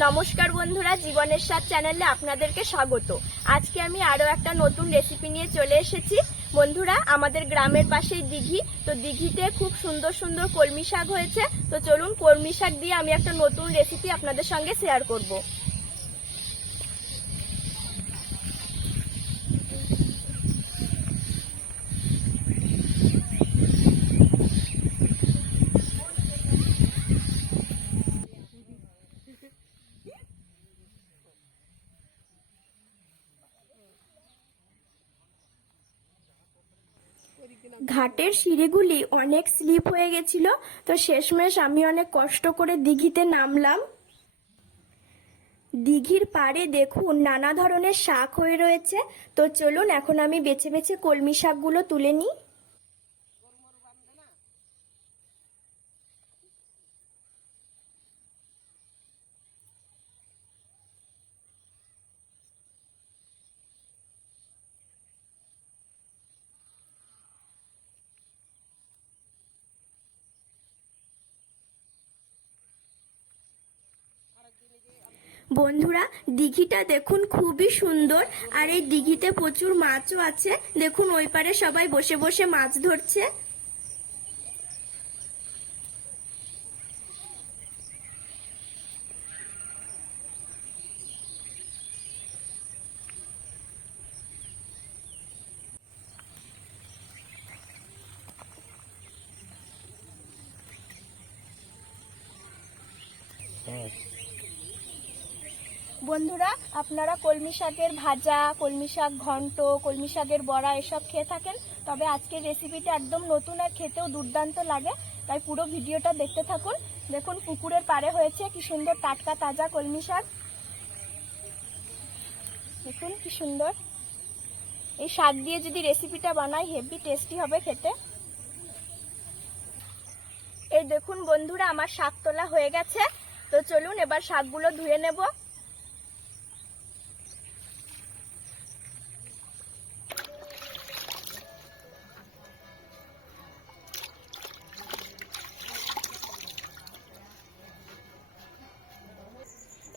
নমস্কার বন্ধুরা, জীবনের স্বাদ চ্যানেলে আপনাদেরকে স্বাগত। আজকে আমি আরও একটা নতুন রেসিপি নিয়ে চলে এসেছি। বন্ধুরা, আমাদের গ্রামের পাশেই দিঘি। তো দিঘিতে খুব সুন্দর সুন্দর কলমি শাক হয়েছে। তো চলুন কলমি শাক দিয়ে আমি একটা নতুন রেসিপি আপনাদের সঙ্গে শেয়ার করব। ঘাটের সিঁড়িগুলি অনেক স্লিপ হয়ে গেছিল, তো শেষমেশ আমি অনেক কষ্ট করে দিঘিতে নামলাম। দিঘির পাড়ে দেখুন নানা ধরনের শাক হয়ে রয়েছে, তো চলুন এখন আমি বেছে বেছে কলমি শাকগুলো তুলে নিই। বন্ধুরা, দিঘিটা দেখুন খুবই সুন্দর, আর এই দিঘিতে প্রচুর মাছও আছে। দেখুন, ওই পারে সবাই বসে বসে মাছ ধরছে। বন্ধুরা, আপনারা কলমি শাকের ভাজা, কলমি শাক ঘন্ট, কলমি শাকের বড়া এসব খেয়ে থাকেন। তবে আজকের রেসিপিটা একদম নতুন আর খেতেও দুর্দান্ত লাগে। তাই পুরো ভিডিওটা দেখতে থাকুন। দেখুন পুকুরের পাড়ে হয়েছে কি সুন্দর টাটকা তাজা কলমি শাক। দেখুন কি সুন্দর। এই শাক দিয়ে যদি রেসিপিটা বানাই হেভি টেস্টি হবে খেতে। এই দেখুন বন্ধুরা, আমার শাক তোলা হয়ে গেছে। তো চলুন এবার শাকগুলো ধুয়ে নেব।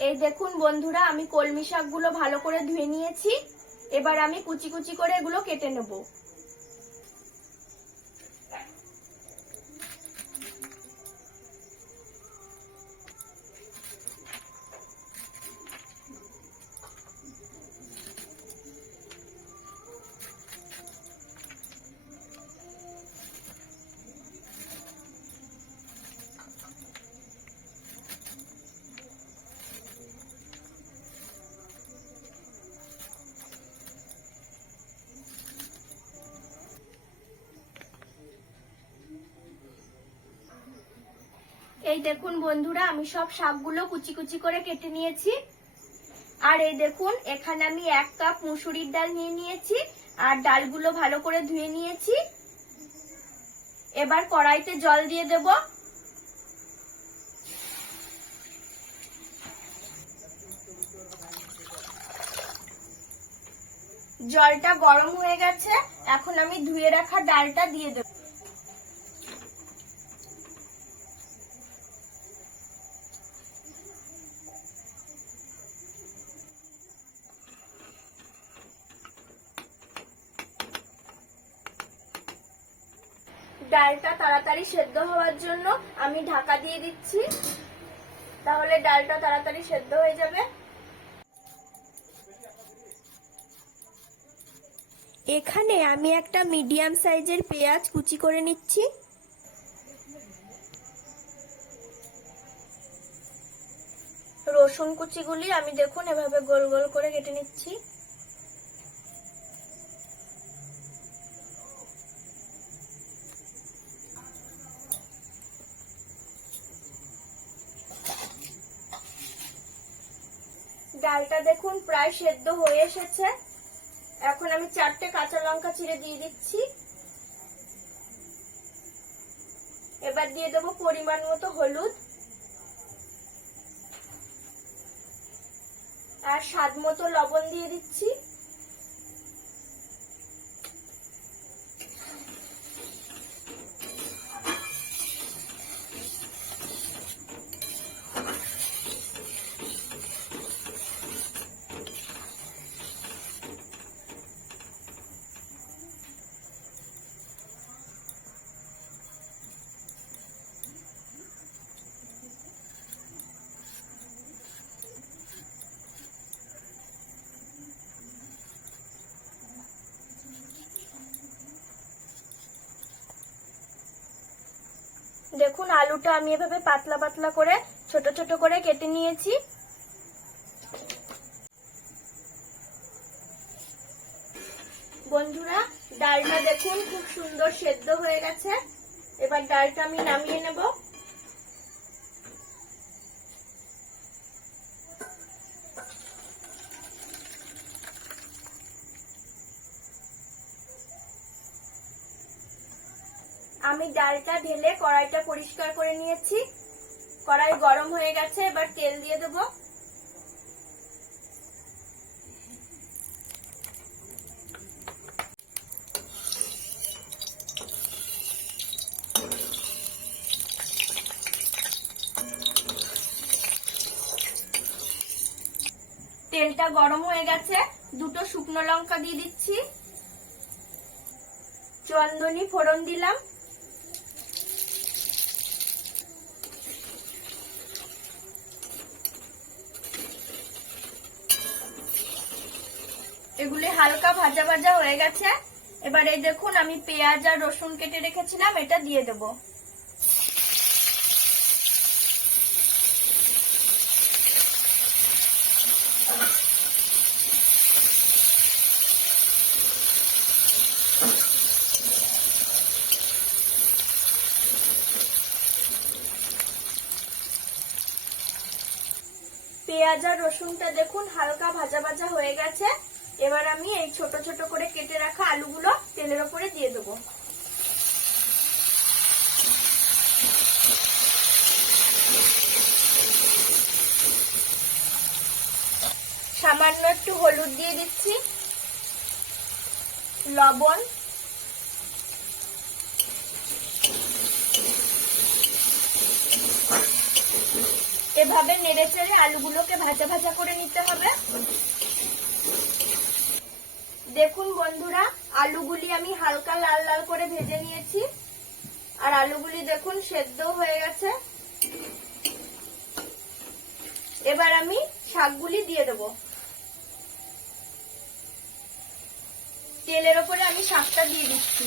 এই দেখুন বন্ধুরা, আমি কলমি শাকগুলো ভালো করে ধুয়ে নিয়েছি। এবার আমি কুচি কুচি করে এগুলো কেটে নেব। এই দেখুন বন্ধুরা, আমি সব শাকগুলো কুচি কুচি করে কেটে নিয়েছি। আর এই দেখুন, এখানে আমি এক কাপ মুসুরির ডাল নিয়ে নিয়েছি, আর ডালগুলো ভালো করে ধুয়ে নিয়েছি। এবার কড়াইতে জল দিয়ে দেব। জলটা গরম হয়ে গেছে, এখন আমি ধুয়ে রাখা ডালটা দিয়ে দেব। ডালটা তাড়াতাড়ি সেদ্ধ হওয়ার জন্য আমি ঢাকা দিয়ে দিচ্ছি। তাহলে ডালটা তাড়াতাড়ি সেদ্ধ হয়ে যাবে। এখানে আমি একটা মিডিয়াম সাইজের পেঁয়াজ কুচি করে নিচ্ছি। রসুন কুচিগুলি আমি দেখুন এভাবে গোল গোল করে কেটে নিচ্ছি। ডালটা দেখুন প্রায় সেদ্ধ হয়ে এসেছে। এখন আমি চারটে কাঁচা লঙ্কা চিড়ে দিয়ে দিচ্ছি। এবার দিয়ে দেবো পরিমাণ মতো হলুদ। আর স্বাদ মতো লবণ দিয়ে দিচ্ছি। দেখুন, আলুটা আমি এভাবে পাতলা পাতলা করে, ছোট ছোট করে কেটে নিয়েছি। বন্ধুরা, ডালটা দেখুন, খুব সুন্দর সেদ্ধ হয়ে গেছে। এবার ডালটা আমি নামিয়ে নেব। আমি ডালটা ঢেলে কড়াইটা পরিষ্কার করে নিয়েছি। কড়াই গরম হয়ে গেছে, এবার তেল দিয়ে দেবো। তেলটা গরম হয়ে গেছে, দুটো শুকনো লঙ্কা দিয়ে দিচ্ছি। চন্দনী ফোড়ন দিলাম। এগুলি হালকা ভাজা ভাজা হয়ে গেছে। এবার দেখুন, আমি পেঁয়াজ আর রসুন কেটে রেখেছিলাম, এটা দিয়ে দেবো। পেঁয়াজ আর রসুনটা দেখুন, হালকা ভাজা ভাজা হয়ে গেছে। এবার আমি এই ছোট ছোট করে কেটে রাখা আলুগুলো তেলের ওপরে দিয়ে দেবো। সামান্য একটু হলুদ দিয়ে দিচ্ছি, লবণ, এভাবে নেড়ে চেড়ে আলুগুলোকে ভাজা ভাজা করে নিতে হবে। দেখুন বন্ধুরা, আলুগুলি আমি হালকা লাল লাল করে ভেজে নিয়েছি। আর আলুগুলি দেখুন সেদ্ধ হয়ে গেছে। এবার আমি শাকগুলি দিয়ে দেব। তেলের ওপরে আমি শাকটা দিয়ে দিচ্ছি।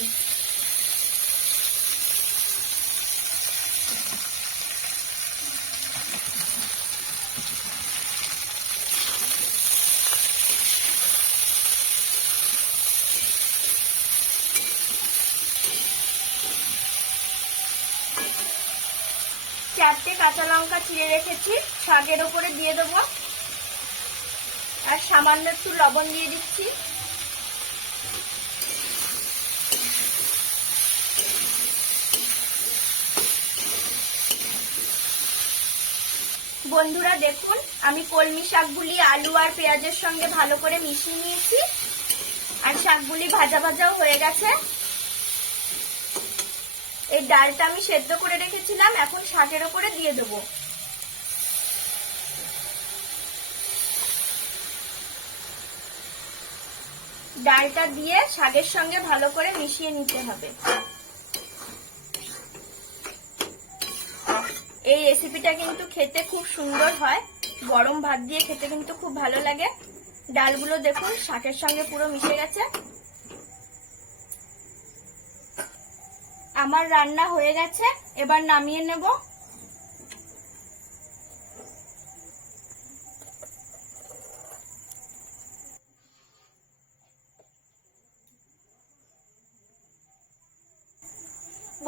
চারটে কাঁচা লঙ্কা চিড়ে রেখেছি, শাকের ওপরে দিয়ে দেবো। আর সামান্য একটু লবণ দিয়ে দিচ্ছি। বন্ধুরা, দেখুন, আমি কলমি শাকগুলি, আলু আর পেঁয়াজের সঙ্গে ভালো করে মিশিয়ে নিয়েছি। আর শাকগুলি ভাজা ভাজাও হয়ে গেছে। এই ডালটা আমি সেদ্ধ করে রেখেছিলাম, এখন শাকের ওপরে দিয়ে দেবো। ডালটা দিয়ে শাকের সঙ্গে ভালো করে মিশিয়ে নিতে হবে। এই রেসিপিটা কিন্তু খেতে খুব সুন্দর হয়। গরম ভাত দিয়ে খেতে কিন্তু খুব ভালো লাগে। ডালগুলো দেখুন, শাকের সঙ্গে পুরো মিশে গেছে। আমার রান্না হয়ে গেছে, এবার নামিয়ে নেব।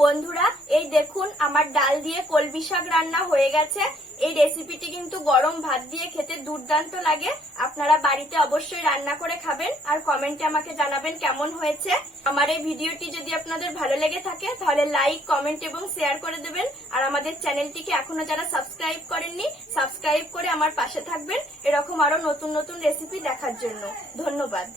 বন্ধুরা, এই দেখুন, আমার ডাল দিয়ে কলবি শাক রান্না হয়ে গেছে। এই রেসিপিটি কিন্তু গরম ভাত দিয়ে খেতে দুর্দান্ত লাগে। আপনারা বাড়িতে অবশ্যই রান্না করে খাবেন আর কমেন্টে আমাকে জানাবেন কেমন হয়েছে। আমার এই ভিডিওটি যদি আপনাদের ভালো লেগে থাকে, তাহলে লাইক কমেন্ট এবং শেয়ার করে দেবেন। আর আমাদের চ্যানেলটিকে এখনও যারা সাবস্ক্রাইব করেননি সাবস্ক্রাইব করে আমার পাশে থাকবেন। এরকম আরও নতুন নতুন রেসিপি দেখার জন্য। ধন্যবাদ।